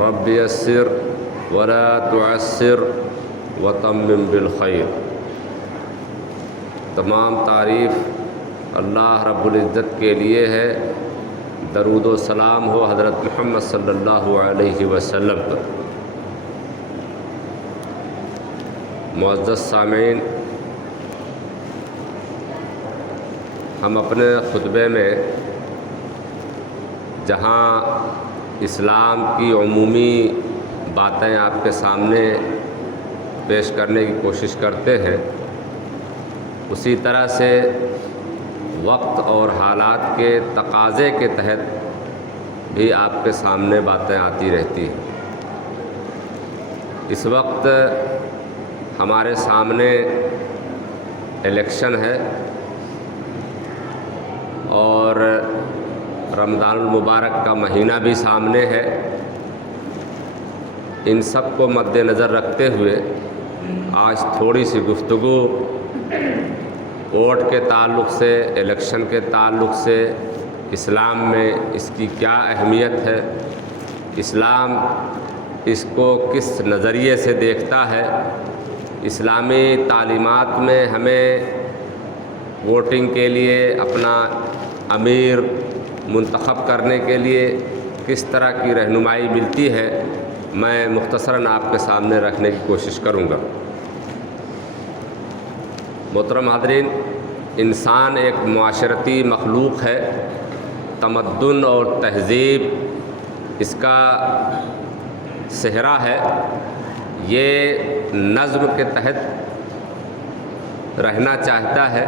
رب یسر ولا تعسر وتمم بالخیر۔ تمام تعریف اللہ رب العزت کے لیے ہے، درود و سلام ہو حضرت محمد صلی اللہ علیہ وسلم پر۔ معزز سامعین، ہم اپنے خطبے میں جہاں اسلام کی عمومی باتیں آپ کے سامنے پیش کرنے کی کوشش کرتے ہیں، اسی طرح سے وقت اور حالات کے تقاضے کے تحت بھی آپ کے سامنے باتیں آتی رہتی ہیں۔ اس وقت ہمارے سامنے الیکشن ہے اور رمضان المبارک کا مہینہ بھی سامنے ہے۔ ان سب کو مد نظر رکھتے ہوئے آج تھوڑی سی گفتگو ووٹ کے تعلق سے، الیکشن کے تعلق سے، اسلام میں اس کی کیا اہمیت ہے، اسلام اس کو کس نظریے سے دیکھتا ہے، اسلامی تعلیمات میں ہمیں ووٹنگ کے لیے اپنا امیر منتخب کرنے کے لیے کس طرح کی رہنمائی ملتی ہے، میں مختصراً آپ کے سامنے رکھنے کی کوشش کروں گا۔ محترم حاضرین، انسان ایک معاشرتی مخلوق ہے، تمدن اور تہذیب اس کا صحرا ہے، یہ نظم کے تحت رہنا چاہتا ہے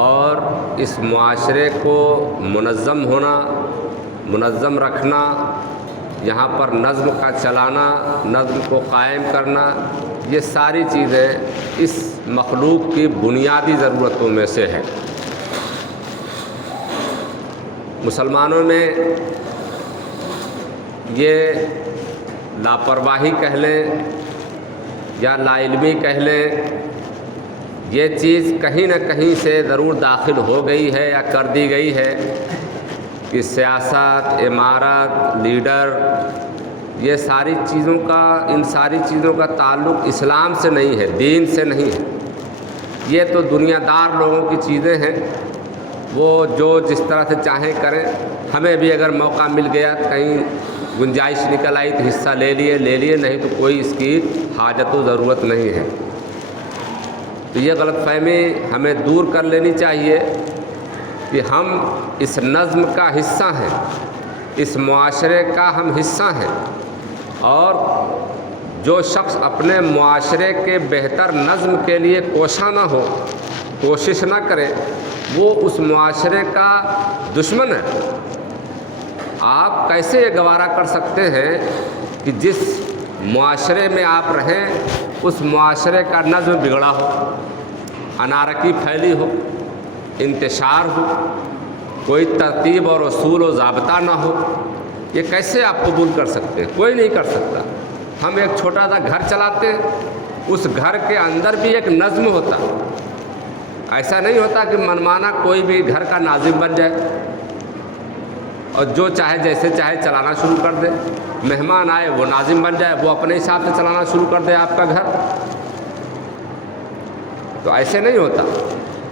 اور اس معاشرے کو منظم رکھنا، یہاں پر نظم کا چلانا، نظم کو قائم کرنا، یہ ساری چیزیں اس مخلوق کی بنیادی ضرورتوں میں سے ہے۔ مسلمانوں میں یہ لاپرواہی کہہ لیں یا لا علمی کہہ لیں، یہ چیز کہیں نہ کہیں سے ضرور داخل ہو گئی ہے یا کر دی گئی ہے کہ سیاست، امارت، لیڈر، یہ ان ساری چیزوں کا تعلق اسلام سے نہیں ہے، دین سے نہیں ہے۔ یہ تو دنیا دار لوگوں کی چیزیں ہیں، وہ جو جس طرح سے چاہیں کریں۔ ہمیں بھی اگر موقع مل گیا، کہیں گنجائش نکل آئی تو حصہ لے لیے، نہیں تو کوئی اس کی حاجت و ضرورت نہیں ہے۔ تو یہ غلط فہمی ہمیں دور کر لینی چاہیے کہ ہم اس نظم کا حصہ ہیں، اس معاشرے کا ہم حصہ ہیں، اور جو شخص اپنے معاشرے کے بہتر نظم کے لیے کوشش نہ کرے، وہ اس معاشرے کا دشمن ہے۔ آپ کیسے یہ گوارا کر سکتے ہیں کہ جس معاشرے میں آپ رہیں اس معاشرے کا نظم بگڑا ہو، انارکی پھیلی ہو، انتشار ہو، کوئی ترتیب اور اصول و ضابطہ نہ ہو؟ یہ کیسے آپ قبول کر سکتے ہیں؟ کوئی نہیں کر سکتا۔ ہم ایک چھوٹا سا گھر چلاتے ہیں، اس گھر کے اندر بھی ایک نظم ہوتا، ایسا نہیں ہوتا کہ منمانا کوئی بھی گھر کا ناظم بن جائے اور جو چاہے جیسے چاہے چلانا شروع کر دے، مہمان آئے وہ ناظم بن جائے، وہ اپنے حساب سے چلانا شروع کر دے آپ کا گھر۔ تو ایسے نہیں ہوتا،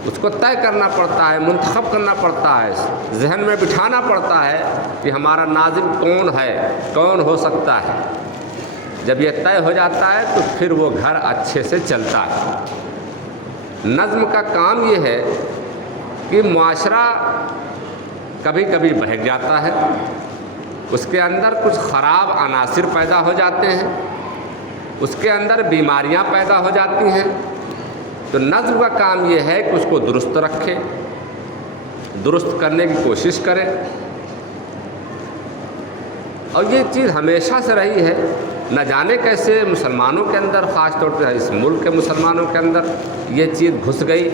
اس کو طے کرنا پڑتا ہے، منتخب کرنا پڑتا ہے، ذہن میں بٹھانا پڑتا ہے کہ ہمارا ناظم کون ہے، کون ہو سکتا ہے۔ جب یہ طے ہو جاتا ہے تو پھر وہ گھر اچھے سے چلتا ہے۔ نظم کا کام یہ ہے کہ معاشرہ کبھی کبھی بہک جاتا ہے، اس کے اندر کچھ خراب عناصر پیدا ہو جاتے ہیں، اس کے اندر بیماریاں پیدا ہو جاتی ہیں، تو نظم کا کام یہ ہے کہ اس کو درست رکھے، درست کرنے کی کوشش کرے۔ اور یہ چیز ہمیشہ سے رہی ہے، نہ جانے کیسے مسلمانوں کے اندر، خاص طور پہ اس ملک کے مسلمانوں کے اندر یہ چیز گھس گئی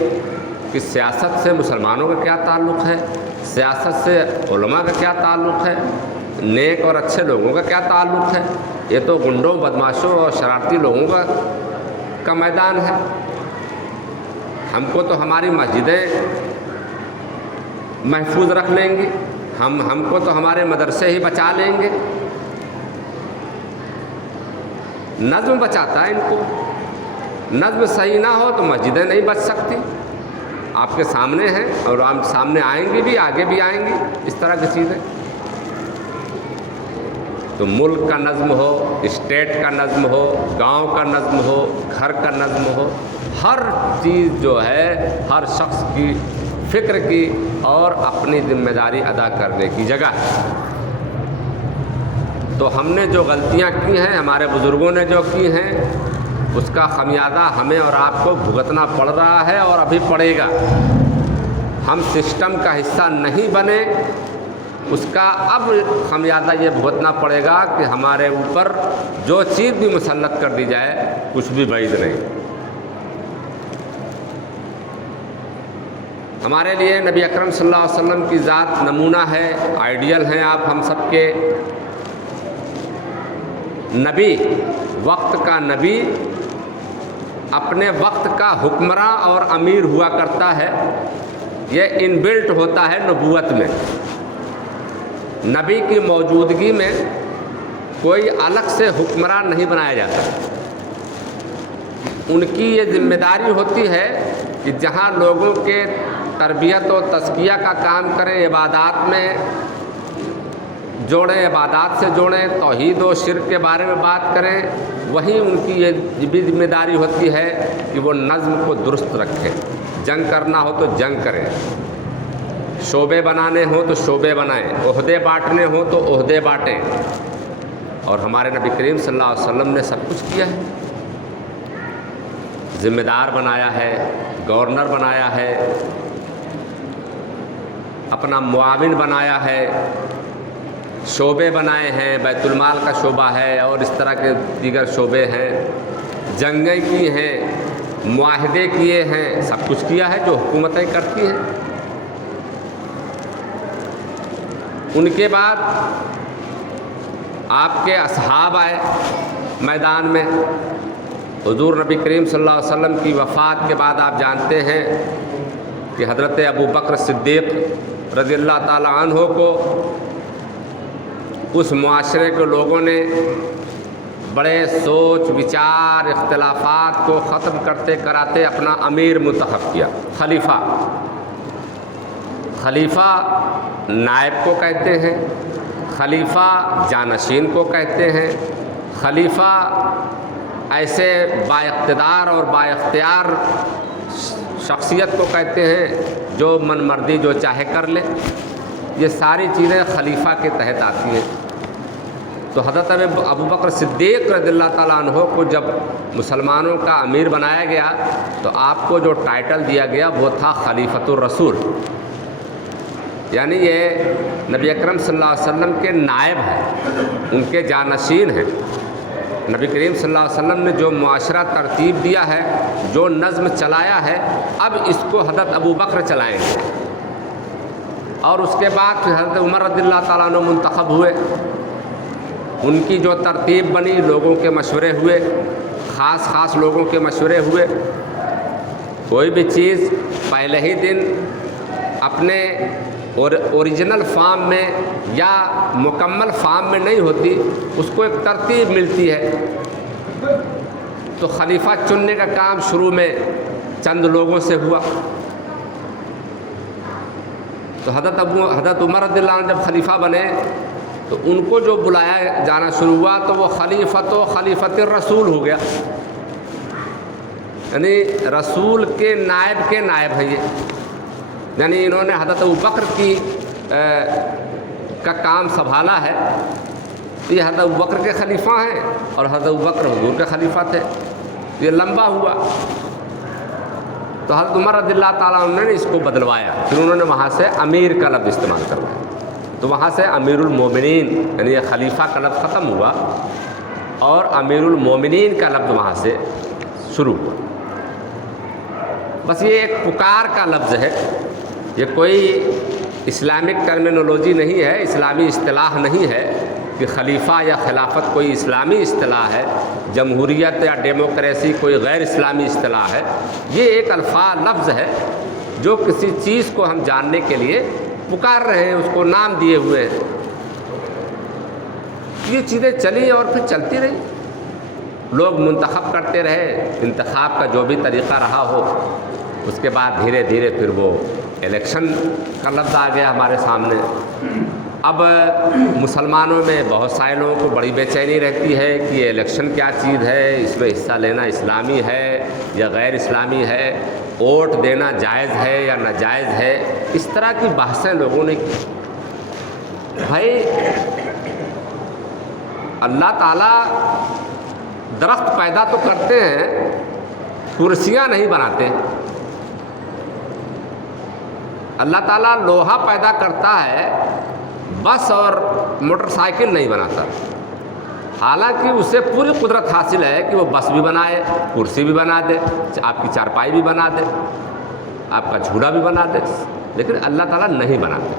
کہ سیاست سے مسلمانوں کا کیا تعلق ہے، سیاست سے علماء کا کیا تعلق ہے، نیک اور اچھے لوگوں کا کیا تعلق ہے، یہ تو گنڈوں، بدماشوں اور شرارتی لوگوں کا میدان ہے۔ ہم کو تو ہماری مسجدیں محفوظ رکھ لیں گی، ہم کو تو ہمارے مدرسے ہی بچا لیں گے۔ نظم بچاتا ہے ان کو. نظم صحیح نہ ہو تو مسجدیں نہیں بچ سکتی. آپ کے سامنے ہیں اور آپ سامنے آئیں گی بھی، آگے بھی آئیں گی اس طرح کی چیزیں. تو ملک کا نظم ہو، اسٹیٹ کا نظم ہو، گاؤں کا نظم ہو، گھر کا نظم ہو، ہر چیز جو ہے ہر شخص کی فکر کی اور اپنی ذمہ داری ادا کرنے کی جگہ ہے. تو ہم نے جو غلطیاں کی ہیں، ہمارے بزرگوں نے جو کی ہیں، اس کا خمیازہ ہمیں اور آپ کو بھگتنا پڑ رہا ہے اور ابھی پڑے گا. ہم سسٹم کا حصہ نہیں بنے، اس کا اب خمیازہ یہ بھگتنا پڑے گا کہ ہمارے اوپر جو چیز بھی مسلط کر دی جائے کچھ بھی بعید نہیں. ہمارے لیے نبی اکرم صلی اللہ علیہ وسلم کی ذات نمونہ ہے، آئیڈیل ہیں آپ ہم سب کے. نبی، وقت کا نبی، اپنے وقت کا حکمراں اور امیر ہوا کرتا ہے. یہ ان بلٹ ہوتا ہے نبوت میں. نبی کی موجودگی میں کوئی الگ سے حکمران نہیں بنایا جاتا. ان کی یہ ذمہ داری ہوتی ہے کہ جہاں لوگوں کے تربیت و تزکیہ کا کام کریں، عبادات میں جوڑیں، عبادات سے جوڑیں، توحید و شرک کے بارے میں بات کریں، وہیں ان کی یہ بھی ذمہ داری ہوتی ہے کہ وہ نظم کو درست رکھیں. جنگ کرنا ہو تو جنگ کریں، شعبے بنانے ہوں تو شعبے بنائیں، عہدے بانٹنے ہوں تو عہدے بانٹیں. اور ہمارے نبی کریم صلی اللہ علیہ وسلم نے سب کچھ کیا ہے. ذمہ دار بنایا ہے، گورنر بنایا ہے، اپنا معاون بنایا ہے، شعبے بنائے ہیں، بیت المال کا شعبہ ہے اور اس طرح کے دیگر شعبے ہیں. جنگیں کی ہیں، معاہدے کیے ہیں، سب کچھ کیا ہے جو حکومتیں کرتی ہیں. ان کے بعد آپ کے اصحاب آئے میدان میں. حضور نبی کریم صلی اللہ علیہ وسلم کی وفات کے بعد آپ جانتے ہیں کہ حضرت ابو بکر صدیق رضی اللہ تعالی عنہ کو اس معاشرے کے لوگوں نے بڑے سوچ وچار اختلافات کو ختم کرتے کراتے اپنا امیر منتخب کیا. خلیفہ نائب کو کہتے ہیں، خلیفہ جانشین کو کہتے ہیں، خلیفہ ایسے با اقتدار اور با اختیار شخصیت کو کہتے ہیں جو من مرضی جو چاہے کر لے. یہ ساری چیزیں خلیفہ کے تحت آتی ہیں. تو حضرت ابو بکر صدیق رضی اللہ تعالیٰ عنہ کو جب مسلمانوں کا امیر بنایا گیا تو آپ کو جو ٹائٹل دیا گیا وہ تھا خلیفۃ الرسول، یعنی یہ نبی اکرم صلی اللہ علیہ وسلم کے نائب ہیں، ان کے جانشین ہیں. نبی کریم صلی اللہ علیہ وسلم نے جو معاشرہ ترتیب دیا ہے، جو نظم چلایا ہے، اب اس کو حضرت ابو بکر چلائیں گے. اور اس کے بعد پھر حضرت عمر رضی اللہ تعالیٰ عنہ منتخب ہوئے. ان کی جو ترتیب بنی، لوگوں کے مشورے ہوئے، خاص لوگوں کے مشورے ہوئے. کوئی بھی چیز پہلے ہی دن اپنے اوریجنل فارم میں یا مکمل فارم میں نہیں ہوتی، اس کو ایک ترتیب ملتی ہے. تو خلیفہ چننے کا کام شروع میں چند لوگوں سے ہوا. تو حضرت عمر رضی اللہ عنہ جب خلیفہ بنے تو ان کو جو بلایا جانا شروع ہوا تو وہ خلیفۃ الرسول ہو گیا، یعنی رسول کے نائب ہے یہ. یعنی انہوں نے حضرت ابوبکر کی کا کام سنبھالا ہے. یہ حضرت ابوبکر کے خلیفہ ہیں اور حضرت ابوبکر حضور کے خلیفہ تھے. یہ لمبا ہوا تو حضرت عمر رضی اللہ تعالیٰ عنہ نے اس کو بدلوایا. پھر انہوں نے وہاں سے امیر کا لفظ استعمال کروایا، تو وہاں سے امیر المومنین، یعنی یہ خلیفہ کا لفظ ختم ہوا اور امیر المومنین کا لفظ وہاں سے شروع ہوا. بس یہ ایک پکار کا لفظ ہے، یہ کوئی اسلامک ٹرمینولوجی نہیں ہے، اسلامی اصطلاح نہیں ہے کہ خلیفہ یا خلافت کوئی اسلامی اصطلاح ہے، جمہوریت یا ڈیموکریسی کوئی غیر اسلامی اصطلاح ہے. یہ ایک لفظ ہے جو کسی چیز کو ہم جاننے کے لیے پکار رہے ہیں، اس کو نام دیے ہوئے ہیں. یہ چیزیں چلی اور پھر چلتی رہی. لوگ منتخب کرتے رہے، انتخاب کا جو بھی طریقہ رہا ہو، اس کے بعد دھیرے دھیرے پھر وہ الیکشن کا لفظ آ گیا ہمارے سامنے۔ اب مسلمانوں میں بہت سارے لوگوں کو بڑی بے چینی رہتی ہے کہ یہ الیکشن کیا چیز ہے، اس میں حصہ لینا اسلامی ہے یا غیر اسلامی ہے، ووٹ دینا جائز ہے یا ناجائز ہے، اس طرح کی بحثیں لوگوں نے کی۔ بھائی اللہ تعالیٰ درخت پیدا تو کرتے ہیں، کرسیاں نہیں بناتے۔ اللہ تعالیٰ لوہا پیدا کرتا ہے، بس اور موٹر سائیکل نہیں بناتا۔ حالانکہ اسے پوری قدرت حاصل ہے کہ وہ بس بھی بنائے، کرسی بھی بنا دے، آپ کی چارپائی بھی بنا دے، آپ کا جھولا بھی بنا دے، لیکن اللہ تعالیٰ نہیں بناتے۔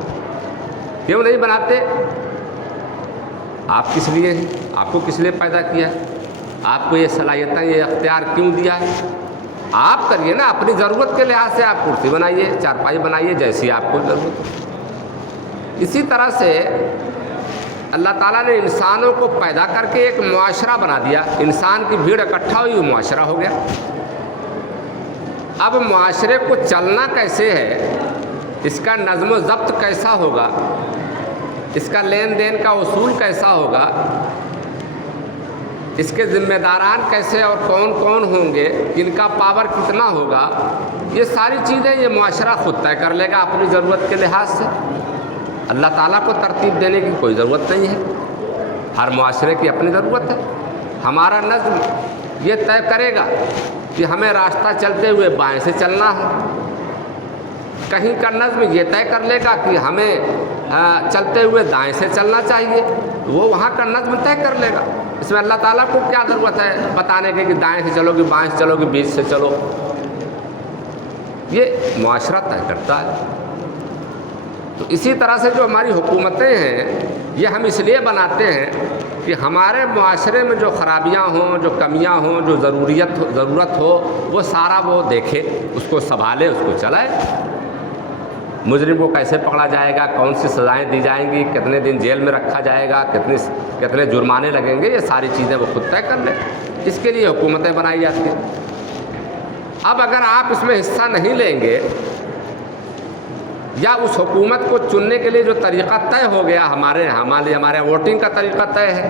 کیوں نہیں بناتے؟ آپ کس لیے ہیں؟ آپ کو کس لیے پیدا کیا ہے؟ آپ کو یہ صلاحیتیں، یہ اختیار کیوں دیا ہے؟ آپ کریے نا، اپنی ضرورت کے لحاظ سے آپ کرسی بنائیے، چارپائی بنائیے، جیسی آپ کو ضرورت ہو۔ اسی طرح سے اللہ تعالیٰ نے انسانوں کو پیدا کر کے ایک معاشرہ بنا دیا، انسان کی بھیڑ اکٹھا ہوئی، وہ معاشرہ ہو گیا۔ اب معاشرے کو چلنا کیسے ہے، اس کا نظم و ضبط کیسا ہوگا، اس کا لین دین کا اصول کیسا ہوگا، اس کے ذمہ داران کیسے اور کون کون ہوں گے، ان کا پاور کتنا ہوگا، یہ ساری چیزیں یہ معاشرہ خود طے کر لے گا اپنی ضرورت کے لحاظ سے۔ اللہ تعالیٰ کو ترتیب دینے کی کوئی ضرورت نہیں ہے، ہر معاشرے کی اپنی ضرورت ہے۔ ہمارا نظم یہ طے کرے گا کہ ہمیں راستہ چلتے ہوئے بائیں سے چلنا ہے، کہیں کا نظم یہ طے کر لے گا کہ ہمیں چلتے ہوئے دائیں سے چلنا چاہیے، وہ وہاں کا نظم طے کر لے گا۔ اس میں اللہ تعالیٰ کو کیا ضرورت ہے بتانے کے کہ دائیں سے چلو گے، بائیں سے چلو گے، بیچ سے چلو، یہ معاشرہ طے کرتا ہے۔ تو اسی طرح سے جو ہماری حکومتیں ہیں، یہ ہم اس لیے بناتے ہیں کہ ہمارے معاشرے میں جو خرابیاں ہوں، جو کمیاں ہوں، جو ضرورت ہو، وہ سارا وہ دیکھے، اس کو سنبھالے، اس کو چلائے۔ مجرم کو کیسے پکڑا جائے گا، کون سی سزائیں دی جائیں گی، کتنے دن جیل میں رکھا جائے گا، کتنے جرمانے لگیں گے، یہ ساری چیزیں وہ خود طے کر لیں۔ اس کے لیے حکومتیں بنائی جاتی ہیں۔ اب اگر آپ اس میں حصہ نہیں لیں گے، یا اس حکومت کو چننے کے لیے جو طریقہ طے ہو گیا ہمارے ووٹنگ کا طریقہ طے ہے،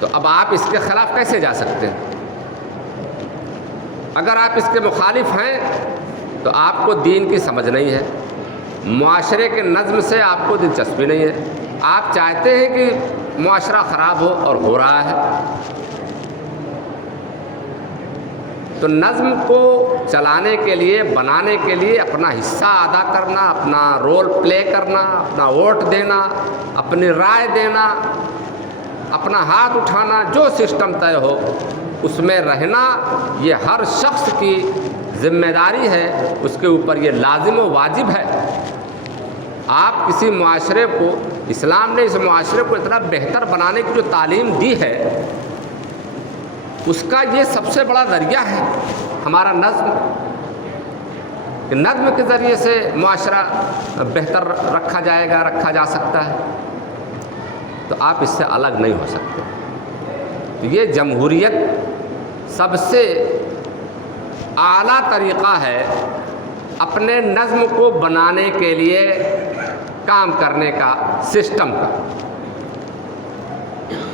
تو اب آپ اس کے خلاف کیسے جا سکتے ہیں؟ اگر آپ اس کے مخالف ہیں تو آپ کو دین کی سمجھ نہیں ہے، معاشرے کے نظم سے آپ کو دلچسپی نہیں ہے، آپ چاہتے ہیں کہ معاشرہ خراب ہو اور ہو رہا ہے۔ تو نظم کو چلانے کے لیے، بنانے کے لیے اپنا حصہ ادا کرنا، اپنا رول پلے کرنا، اپنا ووٹ دینا، اپنی رائے دینا، اپنا ہاتھ اٹھانا، جو سسٹم طے ہو اس میں رہنا، یہ ہر شخص کی ذمہ داری ہے، اس کے اوپر یہ لازم و واجب ہے۔ آپ کسی معاشرے کو، اسلام نے اس معاشرے کو اتنا بہتر بنانے کی جو تعلیم دی ہے، اس کا یہ سب سے بڑا ذریعہ ہے ہمارا نظم، کہ نظم کے ذریعے سے معاشرہ بہتر رکھا جائے گا، رکھا جا سکتا ہے۔ تو آپ اس سے الگ نہیں ہو سکتے۔ تو یہ جمہوریت سب سے اعلیٰ طریقہ ہے اپنے نظم کو بنانے کے لیے کام کرنے کا، سسٹم کا۔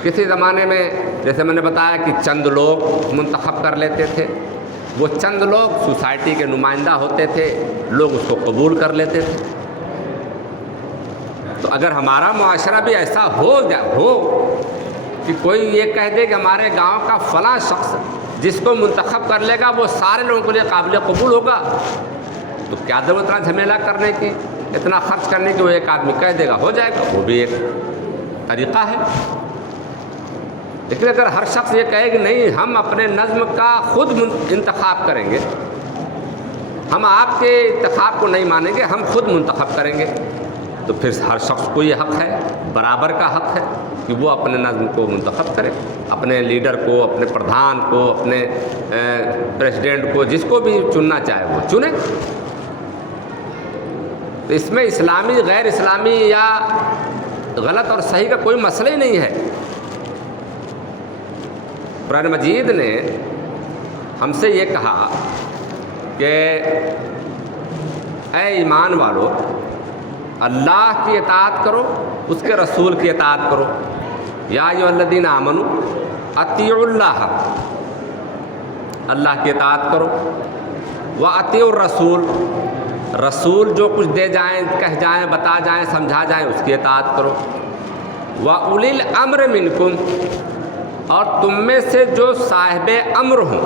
کسی زمانے میں جیسے میں نے بتایا کہ چند لوگ منتخب کر لیتے تھے، وہ چند لوگ سوسائٹی کے نمائندہ ہوتے تھے، لوگ اس کو قبول کر لیتے تھے۔ تو اگر ہمارا معاشرہ بھی ایسا ہو کہ کوئی یہ کہہ دے کہ ہمارے گاؤں کا فلاں شخص جس کو منتخب کر لے گا وہ سارے لوگوں کے لیے قابل قبول ہوگا، تو کیا ضرورت اتنا جھمیلا کرنے کی، اتنا خرچ کرنے کی؟ وہ ایک آدمی کہہ دے گا، ہو جائے گا، وہ بھی ایک طریقہ ہے۔ لیکن اگر ہر شخص یہ کہے کہ نہیں، ہم اپنے نظم کا خود انتخاب کریں گے، ہم آپ کے انتخاب کو نہیں مانیں گے، ہم خود منتخب کریں گے، تو پھر ہر شخص کو یہ حق ہے، برابر کا حق ہے کہ وہ اپنے نظم کو منتخب کرے، اپنے لیڈر کو، اپنے پردھان کو، اپنے پریزیڈنٹ کو، جس کو بھی چننا چاہے وہ چنے۔ تو اس میں اسلامی، غیر اسلامی یا غلط اور صحیح کا کوئی مسئلہ ہی نہیں ہے۔ قرآن مجید نے ہم سے یہ کہا کہ اے ایمان والو، اللہ کی اطاعت کرو، اس کے رسول کی اطاعت کرو۔ یا ایھا الذین آمنوا اطیعوا اللہ، اللہ کی اطاعت کرو، واطیعوا الرسول، رسول جو کچھ دے جائیں، کہہ جائیں، بتا جائیں، سمجھا جائیں، اس کی اطاعت کرو۔ وَأُولِي الْأَمْرِ مِنْكُمْ، اور تم میں سے جو صاحب امر ہوں،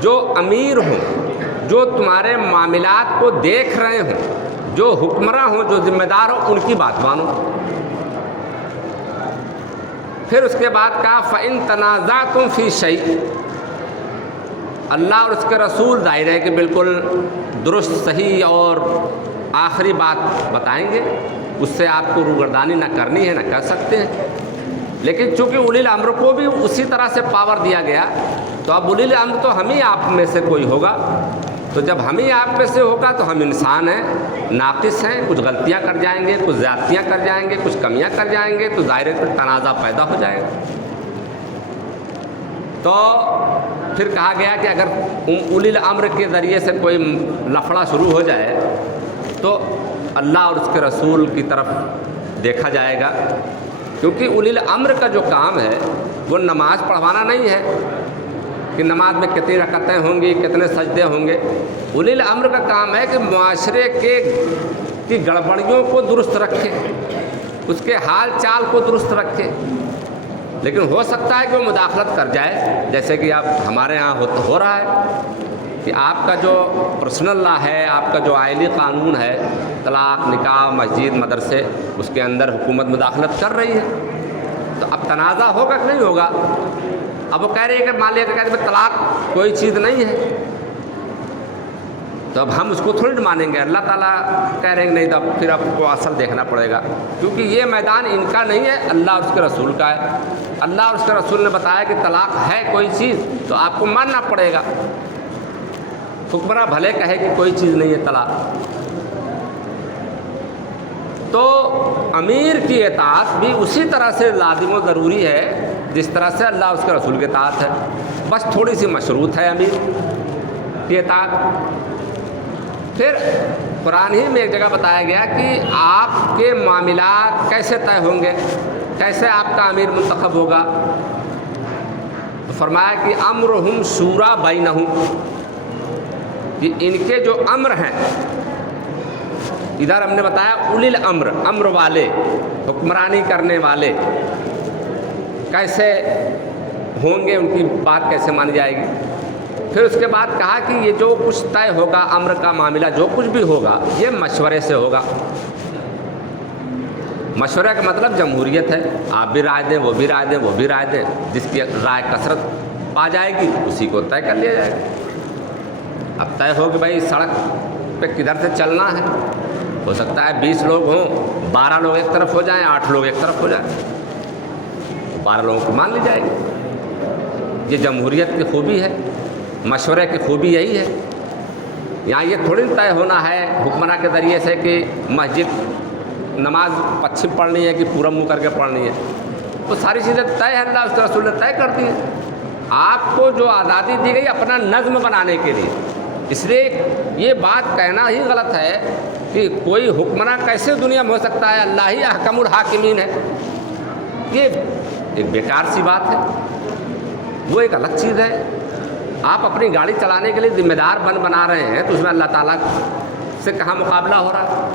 جو امیر ہوں، جو تمہارے معاملات کو دیکھ رہے ہوں، جو حکمراں ہوں، جو ذمہ دار ہوں، ان کی بات مانو۔ پھر اس کے بعد کہا فَإِن تَنَازَعْتُمْ فِي شَيْءٍ، اللہ اور اس کے رسول ظاہر ہے کہ بالکل درست، صحیح اور آخری بات بتائیں گے، اس سے آپ کو روگردانی نہ کرنی ہے، نہ کر سکتے ہیں۔ لیکن چونکہ اولی الامر کو بھی اسی طرح سے پاور دیا گیا، تو اب اولی الامر تو ہم ہی آپ میں سے کوئی ہوگا، تو جب ہم ہی آپ میں سے ہوگا تو ہم انسان ہیں، ناقص ہیں، کچھ غلطیاں کر جائیں گے، کچھ زیادتیاں کر جائیں گے، کچھ کمیاں کر جائیں گے، تو ظاہر ہے تنازع پیدا ہو جائے گا۔ تو پھر کہا گیا کہ اگر اولی الامر کے ذریعے سے کوئی لفڑا شروع ہو جائے تو اللہ اور اس کے رسول کی طرف دیکھا جائے گا، کیونکہ اولی الامر کا جو کام ہے وہ نماز پڑھوانا نہیں ہے کہ نماز میں کتنی رکعتیں ہوں گی، کتنے سجدے ہوں گے۔ اولی الامر کا کام ہے کہ معاشرے کی گڑبڑیوں کو درست رکھے، اس کے حال چال کو درست رکھے۔ لیکن ہو سکتا ہے کہ وہ مداخلت کر جائے، جیسے کہ اب ہمارے ہاں ہو رہا ہے کہ آپ کا جو پرسنل لا ہے، آپ کا جو آئلی قانون ہے، طلاق، نکاح، مسجد، مدرسے، اس کے اندر حکومت مداخلت کر رہی ہے۔ تو اب تنازع ہوگا کہ نہیں ہوگا؟ اب وہ کہہ رہی ہے کہ مان لیا کہ طلاق کوئی چیز نہیں ہے، تو اب ہم اس کو تھوڑی مانیں گے۔ اللہ تعالیٰ کہہ رہے ہیں نہیں، تو پھر آپ کو اصل دیکھنا پڑے گا، کیونکہ یہ میدان ان کا نہیں ہے، اللہ اور اس کے رسول کا ہے۔ اللہ اور اس کے رسول نے بتایا کہ طلاق ہے کوئی چیز تو آپ کو ماننا پڑے گا۔ حکمراں بھلے کہے کہ کوئی چیز نہیں ہے طلاق۔ تو امیر کی اطاعت بھی اسی طرح سے لازم و ضروری ہے جس طرح سے اللہ اور اس کے رسول کی اطاعت ہے، بس تھوڑی سی مشروط ہے امیر کی اطاعت۔ پھر قرآن ہی میں ایک جگہ بتایا گیا کہ آپ کے معاملات کیسے طے ہوں گے، کیسے آپ کا امیر منتخب ہوگا۔ تو فرمایا کہ امرہم شوری بینہم، کہ ان کے جو امر ہیں، ادھر ہم نے بتایا اولی الامر، امر والے، حکمرانی کرنے والے کیسے ہوں گے، ان کی بات کیسے مانی جائے گی۔ پھر اس کے بعد کہا کہ یہ جو کچھ طے ہوگا، امر کا معاملہ جو کچھ بھی ہوگا، یہ مشورے سے ہوگا۔ مشورہ کا مطلب جمہوریت ہے، آپ بھی رائے دیں، وہ بھی رائے دیں، وہ بھی رائے دیں، جس کی رائے کثرت پا جائے گی اسی کو طے کر لیا جائے گا۔ اب طے ہو کہ بھائی سڑک پہ کدھر سے چلنا ہے، ہو سکتا ہے 20 لوگ ہوں، 12 لوگ ایک طرف ہو جائیں، 8 لوگ ایک طرف ہو جائیں، 12 لوگوں کو مان لی جائے گی۔ یہ جمہوریت کی خوبی ہے، مشورے کی خوبی یہی ہے۔ یہاں یہ تھوڑی طے ہونا ہے حکمراں کے ذریعے سے کہ مسجد نماز پچھم پڑھنی ہے کہ پورب منہ کر کے پڑھنی ہے، وہ ساری چیزیں طے ہے، اللہ اس کے رسول نے طے کر دی ہیں۔ آپ کو جو آزادی دی گئی اپنا نظم بنانے کے لیے، اس لیے یہ بات کہنا ہی غلط ہے کہ کوئی حکمراں کیسے دنیا میں ہو سکتا ہے، اللہ ہی احکم الحاکمین ہے، یہ ایک بیکار سی بات ہے، وہ ایک الگ چیز ہے۔ آپ اپنی گاڑی چلانے کے لیے ذمہ دار بنا رہے ہیں، تو اس میں اللہ تعالیٰ سے کہاں مقابلہ ہو رہا ہے؟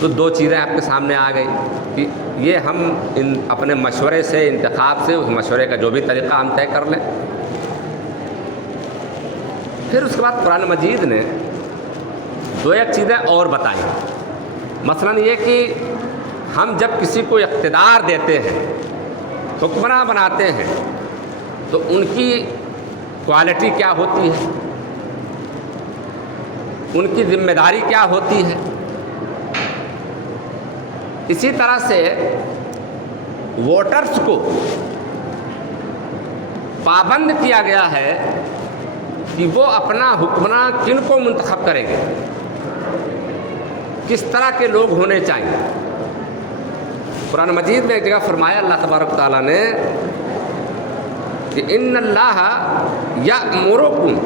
تو دو چیزیں آپ کے سامنے آ گئی کہ یہ ہم اپنے مشورے سے، انتخاب سے، اس مشورے کا جو بھی طریقہ ہم طے کر لیں۔ پھر اس کے بعد قرآن مجید نے دو ایک چیزیں اور بتائیں، مثلاً یہ کہ ہم جب کسی کو اقتدار دیتے ہیں، حکمراں بناتے ہیں، تو ان کی کوالٹی کیا ہوتی ہے، ان کی ذمہ داری کیا ہوتی ہے۔ اسی طرح سے ووٹرز کو پابند کیا گیا ہے کہ وہ اپنا حکمراں کن کو منتخب کریں گے، کس طرح کے لوگ ہونے چاہیے۔ قرآن مجید میں ایک جگہ فرمایا اللہ تبارک تعالیٰ نے کہ ان اللہ یأمرکم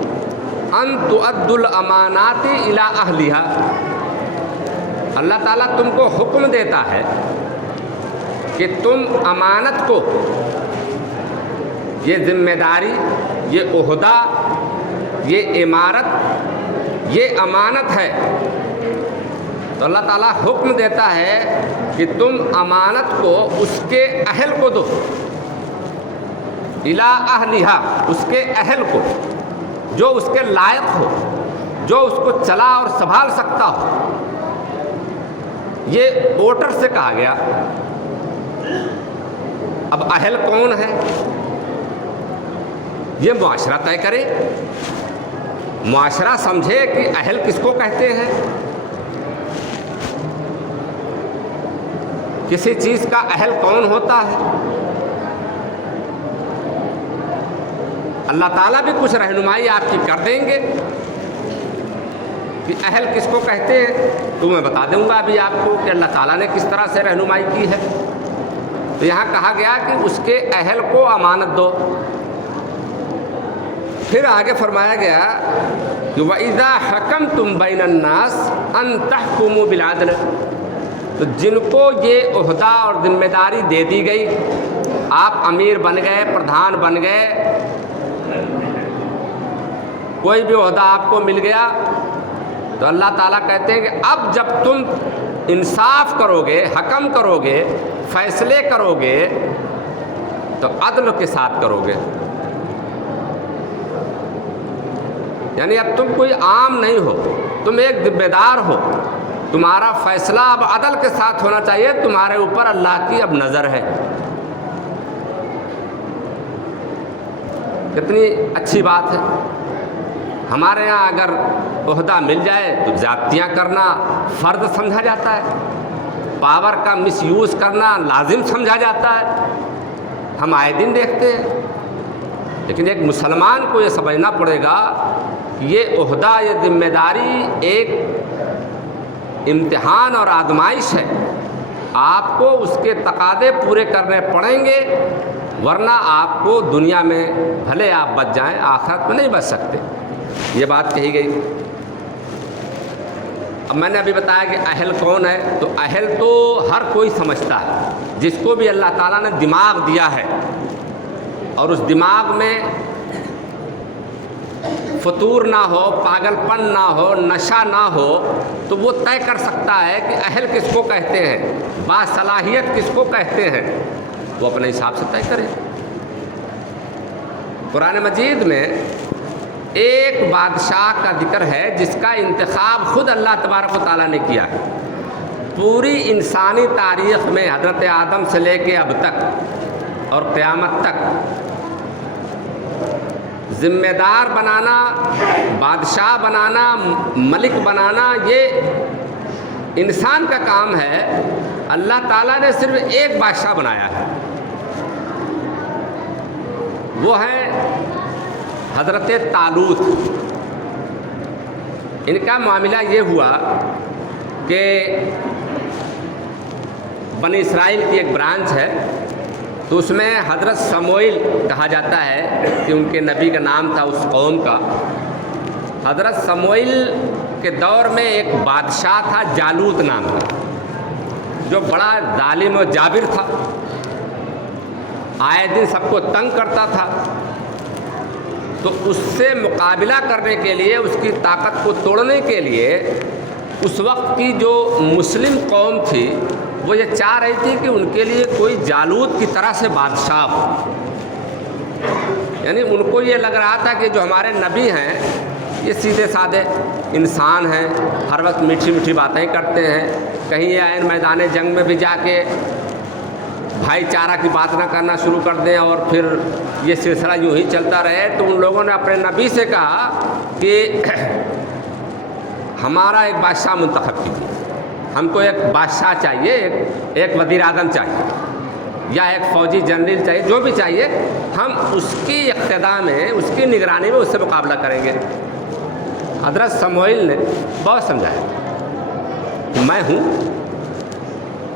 ان تؤدوا الامانات الی اہلھا، اللہ تعالیٰ تم کو حکم دیتا ہے کہ تم امانت کو، یہ ذمہ داری، یہ عہدہ، یہ امارت، یہ امانت ہے، تو اللہ تعالیٰ حکم دیتا ہے کہ تم امانت کو اس کے اہل کو دو، الی اہلھا، اس کے اہل کو، جو اس کے لائق ہو، جو اس کو چلا اور سنبھال سکتا ہو۔ یہ ووٹر سے کہا گیا۔ اب اہل کون ہے یہ معاشرہ طے کرے، معاشرہ سمجھے کہ اہل کس کو کہتے ہیں۔ کسی چیز کا اہل کون ہوتا ہے؟ اللہ تعالیٰ بھی کچھ رہنمائی آپ کی کر دیں گے کہ اہل کس کو کہتے ہیں، تو میں بتا دوں گا ابھی آپ کو کہ اللہ تعالیٰ نے کس طرح سے رہنمائی کی ہے۔ تو یہاں کہا گیا کہ اس کے اہل کو امانت دو۔ پھر آگے فرمایا گیا کہ وَإِذَا حَكَمْتُمْ بَيْنَ النَّاسِ أَن تَحْكُمُوا بِالْعَدْلِ، تو جن کو یہ عہدہ اور ذمہ داری دے دی گئی، آپ امیر بن گئے، پردھان بن گئے، کوئی بھی عہدہ آپ کو مل گیا، تو اللہ تعالیٰ کہتے ہیں کہ اب جب تم انصاف کرو گے، حکم کرو گے، فیصلے کرو گے، تو عدل کے ساتھ کرو گے۔ یعنی اب تم کوئی عام نہیں ہو، تم ایک ذمہ دار ہو، تمہارا فیصلہ اب عدل کے ساتھ ہونا چاہیے، تمہارے اوپر اللہ کی اب نظر ہے۔ کتنی اچھی بات ہے۔ ہمارے یہاں اگر عہدہ مل جائے تو زیادتیاں کرنا فرض سمجھا جاتا ہے، پاور کا مس یوز کرنا لازم سمجھا جاتا ہے، ہم آئے دن دیکھتے ہیں۔ لیکن ایک مسلمان کو یہ سمجھنا پڑے گا کہ یہ عہدہ، یہ ذمہ داری ایک امتحان اور آزمائش ہے، آپ کو اس کے تقاضے پورے کرنے پڑیں گے، ورنہ آپ کو دنیا میں بھلے آپ بچ جائیں، آخرت میں نہیں بچ سکتے۔ یہ بات کہی گئی۔ اب میں نے ابھی بتایا کہ اہل کون ہے، تو اہل تو ہر کوئی سمجھتا ہے، جس کو بھی اللہ تعالیٰ نے دماغ دیا ہے اور اس دماغ میں فطور نہ ہو، پاگل پن نہ ہو، نشہ نہ ہو، تو وہ طے کر سکتا ہے کہ اہل کس کو کہتے ہیں، باصلاحیت کس کو کہتے ہیں، وہ اپنے حساب سے طے کرے۔ قرآن مجید میں ایک بادشاہ کا ذکر ہے جس کا انتخاب خود اللہ تبارک و تعالیٰ نے کیا ہے۔ پوری انسانی تاریخ میں حضرت آدم سے لے کے اب تک اور قیامت تک ذمہ دار بنانا، بادشاہ بنانا، ملک بنانا، یہ انسان کا کام ہے۔ اللہ تعالیٰ نے صرف ایک بادشاہ بنایا ہے، وہ ہے حضرت طالوت۔ ان کا معاملہ یہ ہوا کہ بنی اسرائیل کی ایک برانچ ہے، تو اس میں حضرت سموئیل کہا جاتا ہے کہ ان کے نبی کا نام تھا اس قوم کا۔ حضرت سموئیل کے دور میں ایک بادشاہ تھا جالوت نام کا، جو بڑا ظالم و جابر تھا، آئے دن سب کو تنگ کرتا تھا۔ تو اس سے مقابلہ کرنے کے لیے، اس کی طاقت کو توڑنے کے لیے، اس وقت کی جو مسلم قوم تھی وہ یہ چاہ رہی تھی کہ ان کے لیے کوئی جالوت کی طرح سے بادشاہ ہو۔ یعنی ان کو یہ لگ رہا تھا کہ جو ہمارے نبی ہیں یہ سیدھے سادھے انسان ہیں، ہر وقت میٹھی میٹھی باتیں کرتے ہیں، کہیں یہ عین میدان جنگ میں بھی جا کے بھائی چارہ کی بات نہ کرنا شروع کر دیں اور پھر یہ سلسلہ یوں ہی چلتا رہے۔ تو ان لوگوں نے اپنے نبی سے کہا کہ ہمارا ایک بادشاہ منتخب کیجیے، ہم کو ایک بادشاہ چاہیے، ایک وزیر اعظم چاہیے یا ایک فوجی جنرل چاہیے، جو بھی چاہیے، ہم اس کی اقتداء میں، اس کی نگرانی میں اس سے مقابلہ کریں گے۔ حضرت سموئیل نے بہت سمجھایا کہ میں ہوں،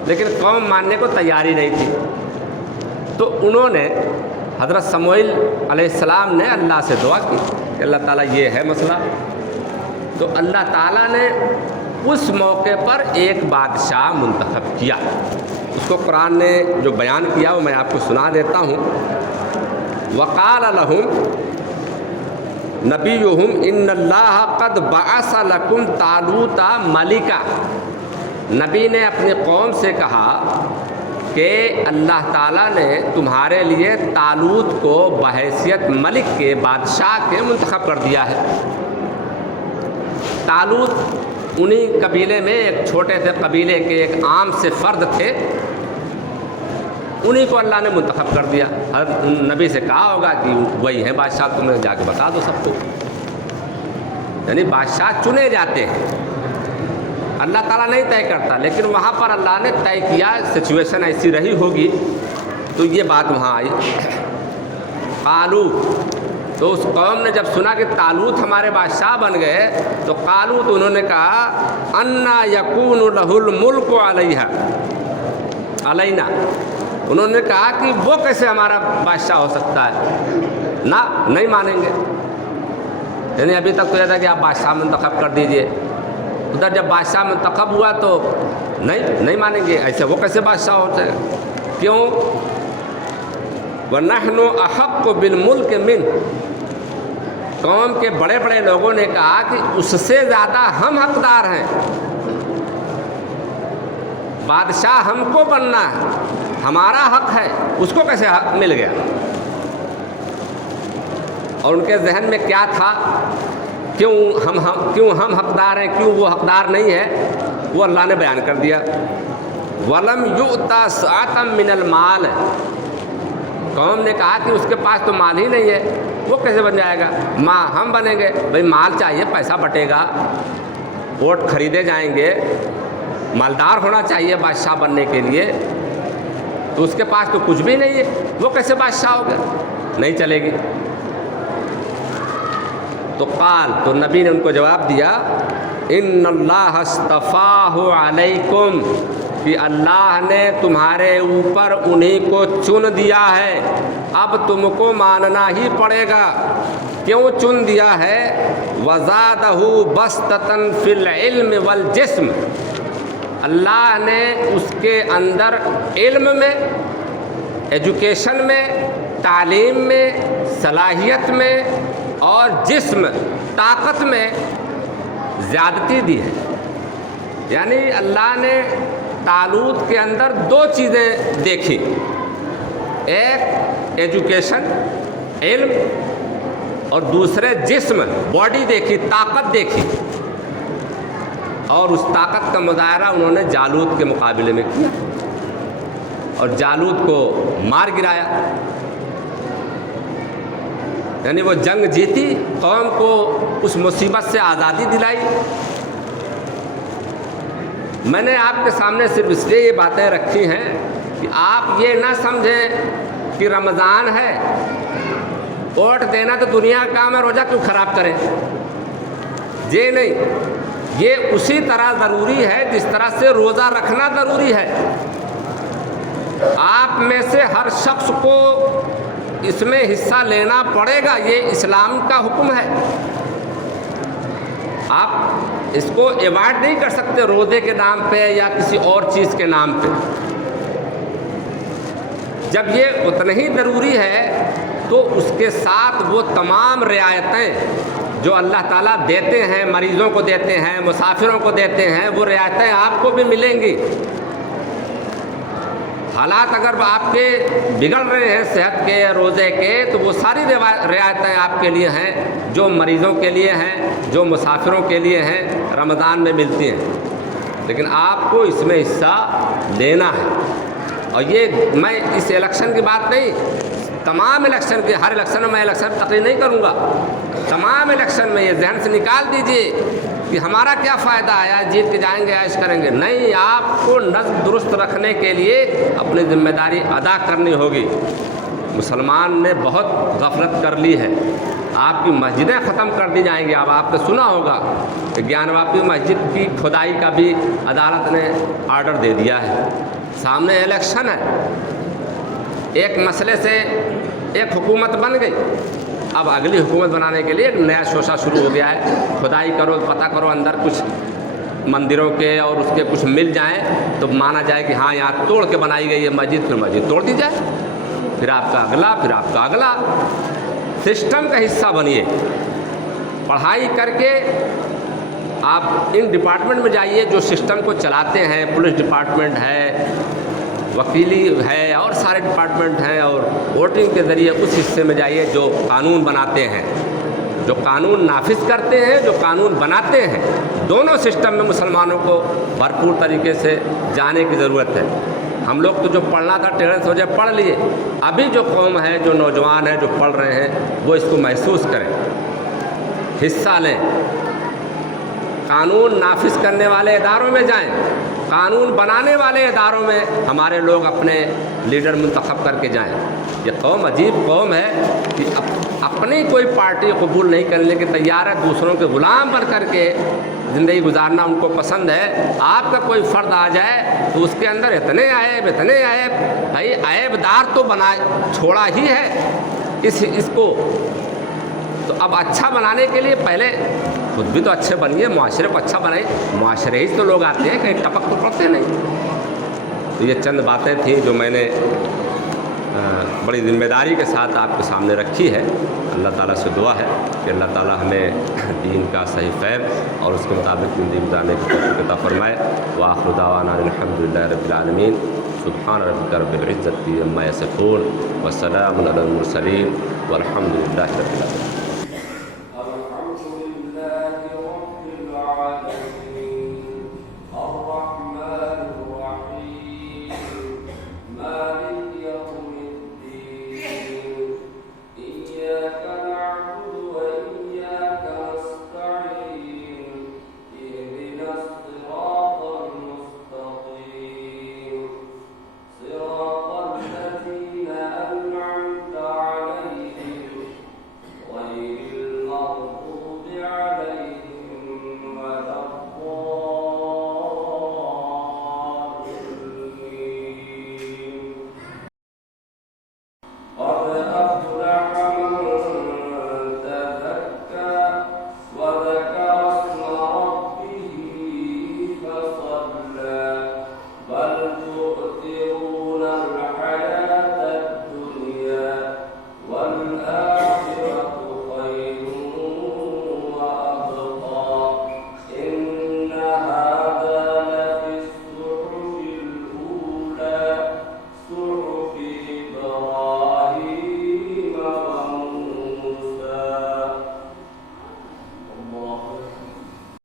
لیکن قوم ماننے کو تیاری نہیں تھی. تو انہوں نے حضرت سموئیل علیہ السلام نے اللہ سے دعا کی کہ اللہ تعالیٰ یہ ہے مسئلہ. تو اللہ تعالیٰ نے اس موقع پر ایک بادشاہ منتخب کیا. اس کو قرآن نے جو بیان کیا وہ میں آپ کو سنا دیتا ہوں. وقال لهم نبیہم ان اللہ قد بعث لکم طالوت ملکا. نبی نے اپنی قوم سے کہا کہ اللہ تعالیٰ نے تمہارے لیے طالوت کو بحیثیت ملک کے، بادشاہ کے منتخب کر دیا ہے. طالوت انہی قبیلے میں ایک چھوٹے سے قبیلے کے ایک عام سے فرد تھے، انہی کو اللہ نے منتخب کر دیا. نبی سے کہا ہوگا کہ وہی ہیں بادشاہ، تمہیں جا کے بتا دو سب کو. یعنی بادشاہ چنے جاتے ہیں، اللہ تعالیٰ نہیں طے کرتا، لیکن وہاں پر اللہ نے طے کیا. سچویشن ایسی رہی ہوگی تو یہ بات وہاں آئی. قالو، تو اس قوم نے جب سنا کہ طالوت ہمارے بادشاہ بن گئے تو قالو، تو انہوں نے کہا انا یکون لہ الملک علینا. انہوں نے کہا کہ وہ کیسے ہمارا بادشاہ ہو سکتا ہے، نہ نہیں مانیں گے. یعنی ابھی تک تو یہ تھا کہ آپ بادشاہ منتخب کر دیجئے، ادھر جب بادشاہ منتخب ہوا تو نہیں مانیں گے، ایسے وہ کیسے بادشاہ ہوتے ہیں. کیوں؟ وَنَحْنُ أَحَقُّ بِالْمُلْكِ مِنْهُ. قوم کے بڑے بڑے لوگوں نے کہا کہ اس سے زیادہ ہم حقدار ہیں، بادشاہ ہم کو بننا ہے، ہمارا حق ہے، اس کو کیسے حق مل گیا. اور ان کے ذہن میں کیا تھا، کیوں ہم حقدار ہیں، کیوں وہ حقدار نہیں ہے، وہ اللہ نے بیان کر دیا. وَلَمْ يُؤْتَ سَعَةً مِّنَ الْمَالِ. قوم نے کہا کہ اس کے پاس تو مال ہی نہیں ہے، وہ کیسے بن جائے گا. ہم بنیں گے، بھئی مال چاہیے، پیسہ بٹے گا، ووٹ خریدے جائیں گے، مالدار ہونا چاہیے بادشاہ بننے کے لیے. تو اس کے پاس تو کچھ بھی نہیں ہے، وہ کیسے بادشاہ ہوگا، نہیں چلے گی. تو قال، تو نبی نے ان کو جواب دیا ان اللہ اصطفاہ علیکم، کہ اللہ نے تمہارے اوپر انہی کو چن دیا ہے، اب تم کو ماننا ہی پڑے گا. کیوں چن دیا ہے؟ وزادہ بسطۃ فی العلم والجسم. اللہ نے اس کے اندر علم میں، ایجوکیشن میں، تعلیم میں، صلاحیت میں اور جسم، طاقت میں زیادتی دی ہے. یعنی اللہ نے طالوت کے اندر دو چیزیں دیکھی، ایک ایجوکیشن، علم، اور دوسرے جسم، باڈی دیکھی، طاقت دیکھی. اور اس طاقت کا مظاہرہ انہوں نے جالوت کے مقابلے میں کیا اور جالوت کو مار گرایا. یعنی وہ جنگ جیتی، قوم کو اس مصیبت سے آزادی دلائی. میں نے آپ کے سامنے صرف اس لیے یہ باتیں رکھی ہیں کہ آپ یہ نہ سمجھیں کہ رمضان ہے، ووٹ دینا تو دنیا کا کام ہے، روزہ کیوں خراب کریں. یہ نہیں، یہ اسی طرح ضروری ہے جس طرح سے روزہ رکھنا ضروری ہے. آپ میں سے ہر شخص کو اس میں حصہ لینا پڑے گا، یہ اسلام کا حکم ہے. آپ اس کو ایوارڈ نہیں کر سکتے روزے کے نام پہ یا کسی اور چیز کے نام پہ. جب یہ اتنا ہی ضروری ہے تو اس کے ساتھ وہ تمام رعایتیں جو اللہ تعالیٰ دیتے ہیں، مریضوں کو دیتے ہیں، مسافروں کو دیتے ہیں، وہ رعایتیں آپ کو بھی ملیں گی. حالات اگر آپ کے بگڑ رہے ہیں صحت کے یا روزے کے، تو وہ ساری رعایتیں آپ کے لیے ہیں جو مریضوں کے لیے ہیں، جو مسافروں کے لیے ہیں، رمضان میں ملتی ہیں. لیکن آپ کو اس میں حصہ لینا ہے. اور یہ میں اس الیکشن کی بات نہیں، تمام الیکشن کی، ہر الیکشن میں الیکشن تقریر نہیں کروں گا، تمام الیکشن میں یہ ذہن سے نکال دیجئے کہ ہمارا کیا فائدہ آیا، جیت کے جائیں گے، عائش کریں گے. نہیں، آپ کو نظم درست رکھنے کے لیے اپنی ذمہ داری ادا کرنی ہوگی. مسلمان نے بہت غفلت کر لی ہے. آپ کی مسجدیں ختم کر دی جائیں گی. اب آپ نے سنا ہوگا کہ گیان واپی مسجد کی کھدائی کا بھی عدالت نے آرڈر دے دیا ہے. سامنے الیکشن ہے, ایک مسئلے سے ایک حکومت بن گئی, اب اگلی حکومت بنانے کے لیے ایک نیا شوشہ شروع ہو گیا ہے. کھدائی کرو, پتہ کرو اندر کچھ مندروں کے اور اس کے کچھ مل جائیں تو مانا جائے کہ ہاں یہاں توڑ کے بنائی گئی ہے مسجد, پھر مسجد توڑ دی جائے, پھر آپ کا اگلا, پھر آپ کا اگلا. سسٹم کا حصہ بنیے. پڑھائی کر کے آپ ان ڈپارٹمنٹ میں جائیے جو سسٹم کو چلاتے ہیں. پولیس ڈپارٹمنٹ ہے, وکیلی ہے, اور سارے ڈپارٹمنٹ ہیں. اور ووٹنگ کے ذریعے اس حصے میں جائیے جو قانون بناتے ہیں, جو قانون نافذ کرتے ہیں, جو قانون بناتے ہیں. دونوں سسٹم میں مسلمانوں کو بھرپور طریقے سے جانے کی ضرورت ہے. ہم لوگ تو جو پڑھنا تھا ٹیڑھے سوچے پڑھ لیے. ابھی جو قوم ہے, جو نوجوان ہیں, جو پڑھ رہے ہیں, وہ اس کو محسوس کریں, حصہ لیں. قانون نافذ کرنے والے اداروں میں جائیں, قانون بنانے والے اداروں میں ہمارے لوگ اپنے لیڈر منتخب کر کے جائیں. یہ قوم عجیب قوم ہے کہ اپنی کوئی پارٹی قبول نہیں کرنے کے تیار ہے, دوسروں کے غلام بن کر کے زندگی گزارنا ان کو پسند ہے. آپ کا کوئی فرد آ جائے تو اس کے اندر اتنے عیب, بھائی عیب دار تو بنا چھوڑا ہی ہے اس کو. تو اب اچھا بنانے کے لیے پہلے خود بھی تو اچھے بنیے, معاشرے کو اچھا بنائے. معاشرے ہی تو لوگ آتے ہیں, کہیں ٹپک تو پڑتے نہیں. تو یہ چند باتیں تھیں جو میں نے بڑی ذمہ داری کے ساتھ آپ کے سامنے رکھی ہے. اللہ تعالیٰ سے دعا ہے کہ اللہ تعالیٰ ہمیں دین کا صحیح فہم اور اس کے مطابق زندگی گزارنے کی توفیق عطا فرمائے. وآخر دعوانا الحمدللہ رب العالمین. سبحان ربک رب العزة عما یصفون وسلام علی المرسلین والحمد للہ رب العالمین.